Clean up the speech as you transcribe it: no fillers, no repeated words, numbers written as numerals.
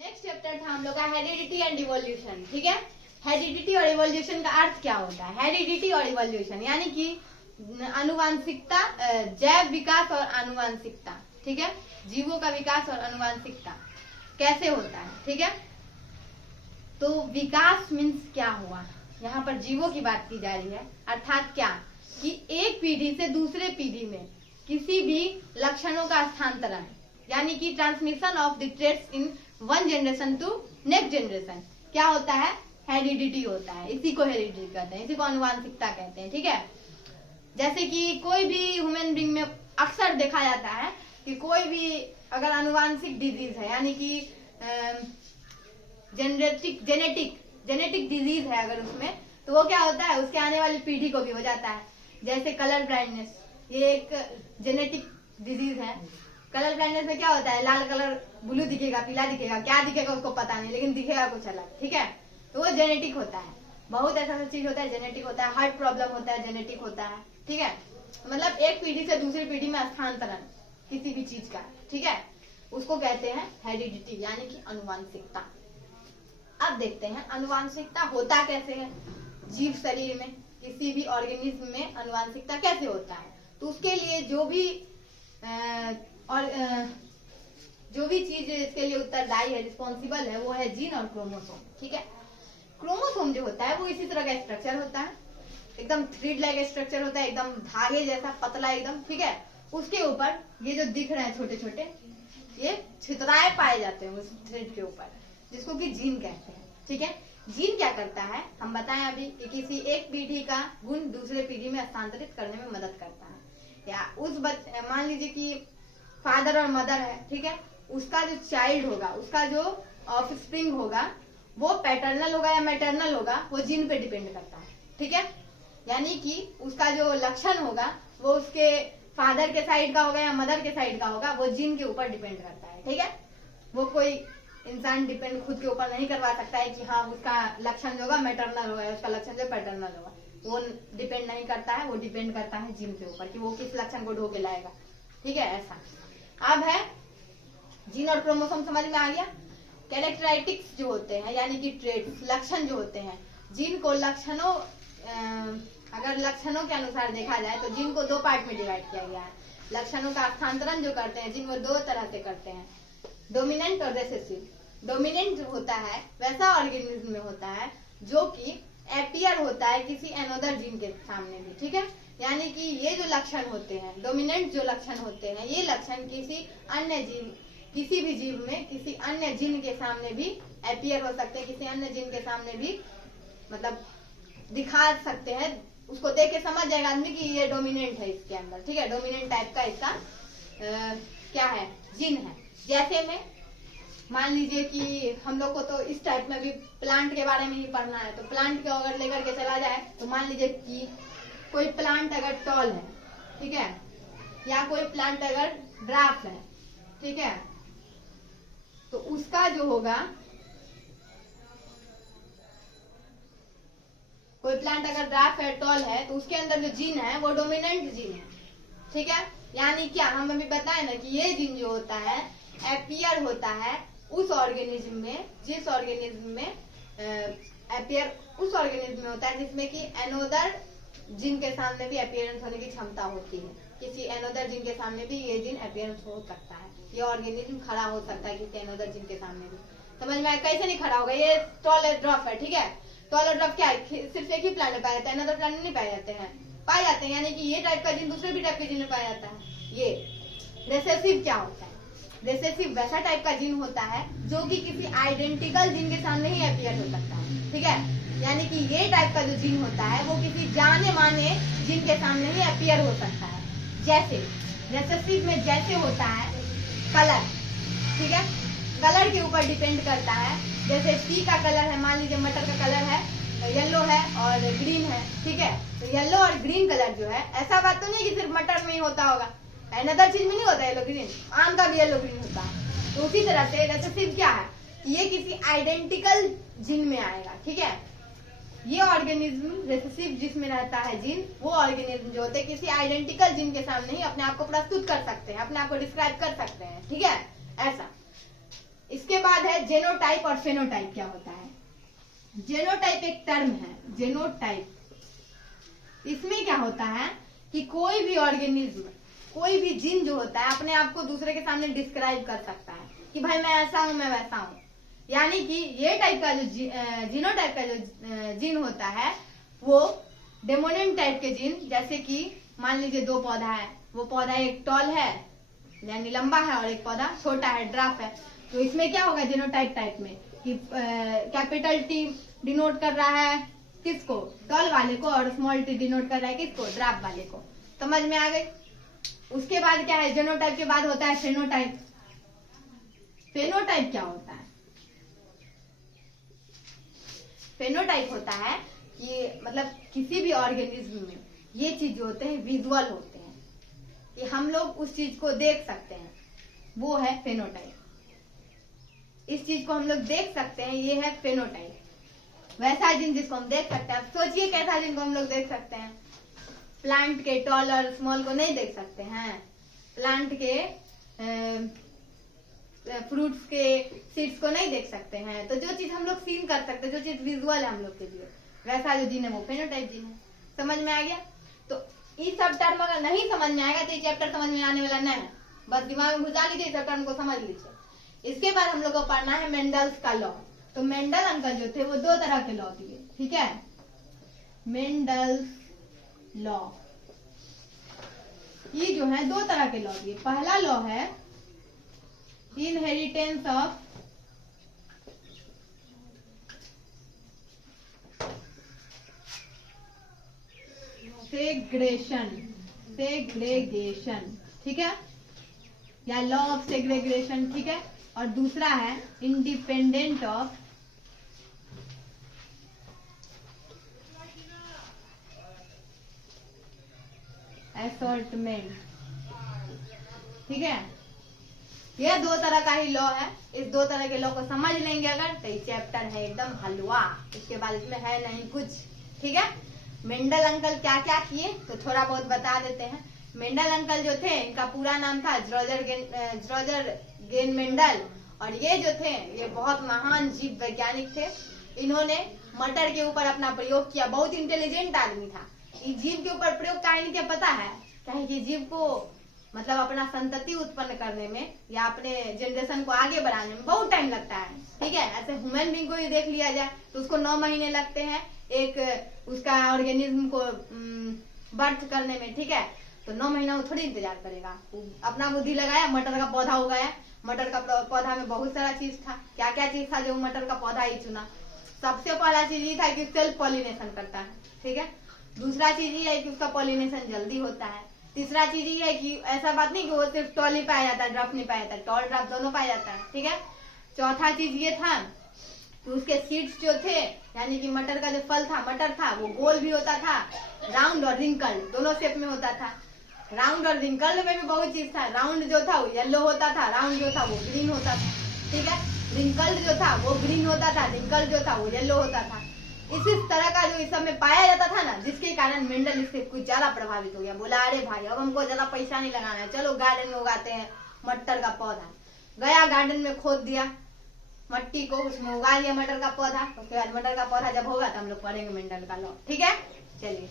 Next chapter था हम लोग का हेरिडिटी एंड इवोल्यूशन। ठीक है, हेरिडिटी और इवोल्यूशन का अर्थ क्या होता है? हेरिडिटी और इवोल्यूशन यानी कि आनुवांशिकता, जैव विकास और आनुवांशिकता। ठीक है, जीवों का विकास और आनुवांशिकता कैसे होता है। ठीक है, तो विकास मीन्स क्या हुआ, यहाँ पर जीवों की बात की जा रही है। अर्थात क्या कि एक पीढ़ी से दूसरे पीढ़ी में किसी भी लक्षणों का स्थानांतरण, यानी कि transmission of the traits in one generation to next generation क्या होता है? हेरिडिटी होता है। इसी को हेरिडिटी कहते हैं, इसी को आनुवांशिकता कहते हैं। ठीक है, जैसे कि कोई भी ह्यूमन बीइंग में अक्सर देखा जाता है कि कोई भी अगर आनुवांशिक डिजीज है, यानी कि जेनेटिक डिजीज है अगर उसमें, तो वो क्या होता है, उसके आने वाली पीढ़ी को भी हो जाता है। जैसे कलर ब्लाइंडनेस, ये एक जेनेटिक डिजीज है। कलर ब्लाइंडनेस में क्या होता है, लाल कलर ब्लू दिखेगा, पीला दिखेगा, क्या दिखेगा उसको पता नहीं, लेकिन दिखेगा कुछ अलग। ठीक है, तो वो जेनेटिक होता है। बहुत ऐसा चीज होता है जेनेटिक होता है। हार्ट प्रॉब्लम होता है जेनेटिक होता है। ठीक है, मतलब एक पीढ़ी से दूसरी पीढ़ी में स्थानांतरण किसी भी चीज का। ठीक है, उसको कहते हैं हेरिडिटी यानी कि आनुवांशिकता। अब देखते हैं आनुवांशिकता होता कैसे है जीव शरीर में, किसी भी ऑर्गेनिज्म में आनुवांशिकता कैसे होता है। तो उसके लिए जो भी चीज इसके लिए उत्तरदायी है, रिस्पॉन्सिबल है, वो है जीन और क्रोमोसोम। ठीक है, क्रोमोसोम जो होता है वो इसी तरह का स्ट्रक्चर होता है, एकदम थ्रेड लाइक स्ट्रक्चर होता है, एकदम धागे जैसा पतला एकदम। ठीक है, उसके ऊपर ये जो दिख रहे हैं छोटे छोटे ये छितराए पाए जाते हैं उस थ्रेड के ऊपर, जिसको कि जीन कहते हैं। ठीक है, जीन क्या करता है हम बताएं अभी कि किसी एक पीढ़ी का गुण दूसरे पीढ़ी में हस्तांतरित करने में मदद करता है। या उस मान लीजिए कि फादर और मदर है। ठीक है, उसका जो चाइल्ड होगा, उसका जो ऑफस्प्रिंग होगा, वो पैटर्नल होगा या मैटरनल होगा, वो जीन पे डिपेंड करता है। ठीक है, यानी कि उसका जो लक्षण होगा वो उसके फादर के साइड का होगा या मदर के साइड का होगा, वो जीन के ऊपर डिपेंड करता है। ठीक है, वो कोई इंसान डिपेंड खुद के ऊपर नहीं करवा सकता है कि हाँ उसका लक्षण जो होगा मैटरनल होगा, उसका लक्षण जो पैटर्नल होगा, वो डिपेंड नहीं करता है। वो डिपेंड करता है जीन के ऊपर कि वो किस लक्षण को ढो के लाएगा। ठीक है, ऐसा। अब है जीन और क्रोमोसोम समझ में आ गया। कैरेक्टरिस्टिक्स जो होते हैं यानी कि ट्रेड्स, लक्षण जो होते हैं, जीन को लक्षणों अगर लक्षणों के अनुसार देखा जाए तो जीन को दो पार्ट में डिवाइड किया गया है। लक्षणों का स्थानांतरण जो करते हैं जीन वो दो तरह से करते हैं, डोमिनेंट और रिसेसिव। डोमिनेंट जो होता है वैसा ऑर्गेनिज्म में होता है जो कि एपियर होता है किसी अनदर जीन के सामने भी। ठीक है, यानी कि ये जो लक्षण होते हैं, डोमिनेंट जो लक्षण होते हैं, ये लक्षण किसी भी जीव में किसी अन्य जीन के सामने भी एपियर हो सकते हैं, किसी अन्य जीन के सामने भी मतलब दिखा सकते हैं। उसको देख के समझ जाएगा आदमी कि ये डोमिनेंट है इसके अंदर। ठीक है, डोमिनेंट टाइप का इसका क्या है, जीन है। जैसे में मान लीजिए कि हम लोग को तो इस टाइप में भी प्लांट के बारे में ही पढ़ना है, तो प्लांट को अगर लेकर के चला जाए तो मान लीजिए कि कोई प्लांट अगर टॉल है, ठीक है, या कोई प्लांट अगर ड्राफ्ट है, ठीक है, तो उसका जो होगा, कोई प्लांट अगर ड्राफ्ट है, टॉल है, तो उसके अंदर जो जीन है वो डोमिनेंट जीन है। ठीक है, यानी क्या हम अभी बताए ना कि ये जीन जो होता है एपियर होता है उस ऑर्गेनिज्म में, जिस ऑर्गेनिज्म में एपियर उस ऑर्गेनिज्म में होता है जिसमें कि अनदर जीन के सामने भी अपीयरेंस होने की क्षमता होती है। किसी अनदर जीन के सामने भी ये जीन अपीयरेंस हो सकता है, ये ऑर्गेनिज्म खड़ा हो सकता है किसी अनदर जीन के सामने भी। समझ में आया? कैसे नहीं खड़ा होगा? ये टॉल ड्रॉप है। ठीक है, टॉल ड्रॉप क्या है, सिर्फ एक ही प्लांट में पाए जाते हैं, अनदर प्लांट में नहीं पाए जाते हैं, पाए जाते हैं। यानी कि ये टाइप का जीन दूसरे भी टाइप के जीन में पाया जाता है। ये रिसेसिव क्या होता है? रिसेसिव वैसा टाइप का जीन होता है जो कि किसी आइडेंटिकल जीन के सामने ही अपीयर हो सकता है। ठीक है, यानी कि ये टाइप का जो जीन होता है वो किसी जाने माने जीन के सामने ही अपीयर हो सकता है। जैसे रिसेसिव में जैसे होता है कलर, ठीक है, कलर के ऊपर डिपेंड करता है। जैसे टी का कलर है, मान लीजिए मटर का कलर है, येलो है और ग्रीन है। ठीक है, तो येलो और ग्रीन कलर जो है, ऐसा बात तो नहीं कि सिर्फ मटर में ही होता होगा, अनदर चीज में नहीं होता येलो ग्रीन, आम का भी येलो ग्रीन होता है। तो उसी तरह से रिसेसिव क्या है, ये किसी आइडेंटिकल जीन में आएगा। ठीक है, ये ऑर्गेनिज्म रिसेसिव जिसमें रहता है जीन, वो ऑर्गेनिज्म जो होते हैं किसी आइडेंटिकल जीन के सामने ही अपने आप को प्रस्तुत कर सकते हैं, अपने आप को डिस्क्राइब कर सकते हैं। ठीक है, ऐसा। इसके बाद है है जेनोटाइप और फेनोटाइप क्या होता है। जेनोटाइप एक टर्म है, जेनोटाइप, इसमें क्या होता है कि कोई भी ऑर्गेनिज्म, कोई भी जीन जो होता है अपने आप को दूसरे के सामने डिस्क्राइब कर सकता है कि भाई मैं ऐसा हूं, मैं वैसा हूं। यानी कि ये टाइप का जो जीनोटाइप का जो जीन होता है वो डोमिनेंट टाइप के जीन, जैसे कि मान लीजिए दो पौधा है, वो पौधा एक टॉल है यानी लंबा है और एक पौधा छोटा है ड्राफ है, तो इसमें क्या होगा जेनोटाइप टाइप में कि कैपिटल टी डिनोट कर रहा है किसको, टॉल वाले को, और स्मॉल टी डिनोट कर रहा है किसको, ड्राफ वाले को। समझ में आ गई। उसके बाद क्या है, जेनोटाइप के बाद होता है फेनोटाइप। फेनोटाइप क्या होता है, फेनोटाइप होता है कि मतलब किसी भी ऑर्गेनिज्म में ये चीज जो होते हैं विजुअल होते हैं कि हम लोग उस चीज को देख सकते हैं, वो है फेनोटाइप। इस चीज को हम लोग देख सकते हैं, ये है फेनोटाइप। वैसा जीन जिसको हम देख सकते हैं, सोचिए कैसा जीन को हम लोग देख सकते हैं। प्लांट के टॉल और स्मॉल को नहीं देख सकते हैं, प्लांट के फ्रूट्स के सीड्स को नहीं देख सकते हैं। तो जो चीज हम लोग सीन कर सकते हैं, जो चीज विजुअल है हम लोग के लिए, वैसा जो जीन है वो फेनोटाइप जीन है। समझ में आ गया। तो ये सब टर्म अगर नहीं समझ में आएगा तो ये चैप्टर समझ में आने वाला नहीं है, बस दिमाग में घुसा लीजिए, सब टर्म को समझ लीजिए। इसके बाद हम लोग को पढ़ना है मेंडल्स का लॉ। तो मेंडल अंकल जो थे वो दो तरह के लॉ दिए, ठीक है। मेंडल्स लॉ, ये जो है दो तरह के लॉ दिए। पहला लॉ है इनहेरिटेंस ऑफ सेग्रेगेशन, ठीक है, या लॉ ऑफ सेग्रेगेशन, ठीक है। और दूसरा है इंडिपेंडेंट ऑफ असॉर्टमेंट, ठीक है। यह दो तरह का ही लॉ है। इस दो तरह के लॉ को समझ लेंगे अगर तो ये चैप्टर है एकदम हलवा, इसके बाद इसमें है नहीं कुछ, ठीक है। मेंडल अंकल क्या क्या किए तो थोड़ा बहुत बता देते हैं। मेंडल अंकल जो थे इनका पूरा नाम था ज्रोजर गेन मेंडल, और ये जो थे ये बहुत महान जीव वैज्ञानिक थे। इन्होंने मटर के ऊपर अपना प्रयोग किया, बहुत इंटेलिजेंट आदमी था। इस जीव के ऊपर प्रयोग कहानी क्या पता है, कहीं जीव को मतलब अपना संतति उत्पन्न करने में या अपने जनरेशन को आगे बढ़ाने में बहुत टाइम लगता है, ठीक है। ऐसे ह्यूमन बींग को ही देख लिया जाए तो उसको 9 महीने लगते हैं एक उसका ऑर्गेनिज्म को बर्थ करने में, ठीक है। तो 9 महीना वो थोड़ी इंतजार करेगा, अपना बुद्धि लगाया, मटर का पौधा उगाया। मटर का पौधा में बहुत सारा चीज था, क्या क्या चीज था जो मटर का पौधा ही चुना। सबसे पहला चीज ये था कि सेल्फ पॉलिनेशन करता है, ठीक है। दूसरा चीज ये है कि उसका पॉलिनेशन जल्दी होता है। तीसरा चीज ये है कि ऐसा बात नहीं कि वो सिर्फ टॉल ही पाया जाता है, ड्राफ्ट नहीं पाया जाता है, टॉल ड्राफ्ट दोनों पाया जाता है, ठीक है। चौथा चीज ये था कि उसके सीड्स जो थे, यानी कि मटर का जो फल था, मटर था, वो गोल भी होता था, राउंड और रिंकल दोनों शेप में होता था। राउंड और रिंकल में भी बहुत चीज था। राउंड जो था वो येलो होता था, राउंड जो था वो ग्रीन होता था, ठीक है। रिंकल जो था वो ग्रीन होता था, रिंकल जो था वो येलो होता था। इसी तरह का जो इस सब में पाया जाता था ना, जिसके कारण मेंडल इससे कुछ ज्यादा प्रभावित हो गया। बोला अरे भाई अब हमको ज्यादा पैसा नहीं लगाना है, चलो गार्डन में उगाते हैं मटर का पौधा। गया गार्डन में खोद दिया मट्टी को, उसमें उगा दिया मटर का पौधा। उसके बाद मटर का पौधा जब होगा तो हम लोग पढ़ेंगे मेंडल का लॉ, ठीक है। चलिए।